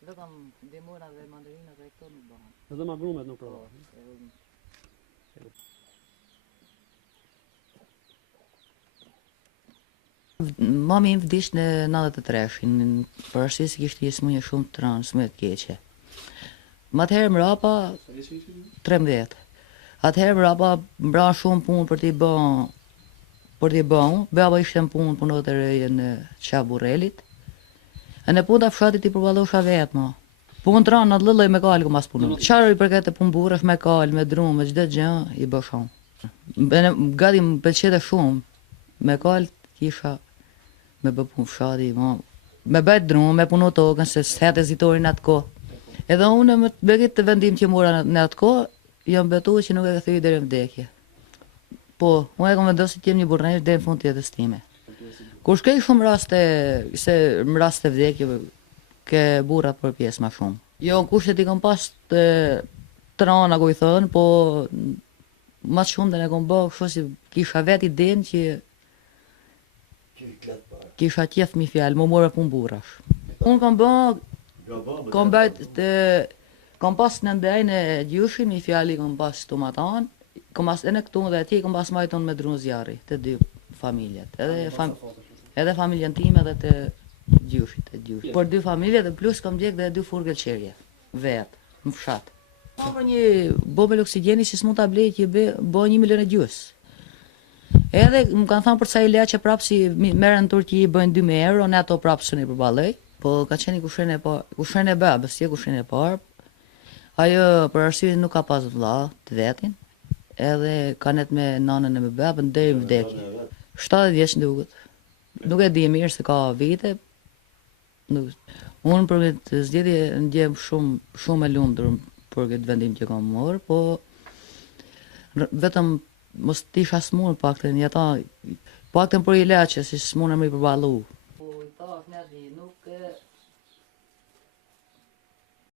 Vetëm ndihmojnë edhe mandarinat e këto nuk bëhen. Edhe magrumet nuk prodhohen. Mami im vdiq në 93-shin, për arsye se kishte një smundje shumë të rëndë, smundje të keqe. Më atëherë mrapa 13. Atëherë mrapa mbra shumë punë për t'i bën. Baba ishte në punë, punonte reje në qaf burrelit. E në punë të fshatit i përballosha vetë mo. Punë të rëndë, në të lëlloj me kalë ku mas punë. Qarë i përket e punë burrësh me kalë, me drum, me çdo gjë, i bë shumë. Gati më pëlqente shumë. Me kalë kisha me bë punë fshati, me bëjt drum, me punu tokën, se s'het ezitorin atë kohë. Edhe unë me të bëgit të vendim që mora në atë kohë, jam betu që nuk e këthyri deri në vdekje. Po, unë e kom vendosur që jem një burrënesh deri në fund të jetës time. Kur shkej shumë raste, se më raste vdekje, ke burrat për pjesë ma shumë. Jo, në kushtet i kom pas të rana, ku i thënë, po ma shumë dhe ne kom bë, kështu si kisha vet idenë që kisha qef mi fjalë, më morë punë burrash. Unë kom pas në ndajnë e gjyshin, mi fjali kom pas stomatan, kom pas e në këtu dhe ti kom pas majton me drun zjarri, të dy familjet. Edhe familjen time edhe të gjyshit, Por dy familje dhe plus kom djek dhe 2 furgë qerje, vetë, në fshat. Për një bombe oksigeni që s'mund t'a blej që bë 1,5 milion. Edhe më kanë thënë për sa i leqe prapë si merren në Turqi bëjnë 2.000 euro, ne ato prapë s'u përballoj. Po ka qenë kushrin e babës, si kushrin e parë. Ajo për arsye nuk ka pas vëlla të vetin, edhe ka net me nanën e me babën deri në vdekje. 70 vjeç duket. Nuk e di mirë se ka vite. Unë për këtë zgjedhje ndjem shumë e lumtur për këtë vendim që kam marrë, po vetëm mos t'isha smunë paktën, paktën për i leqe, si s'munë e më i përballu. Po i thash ne nuk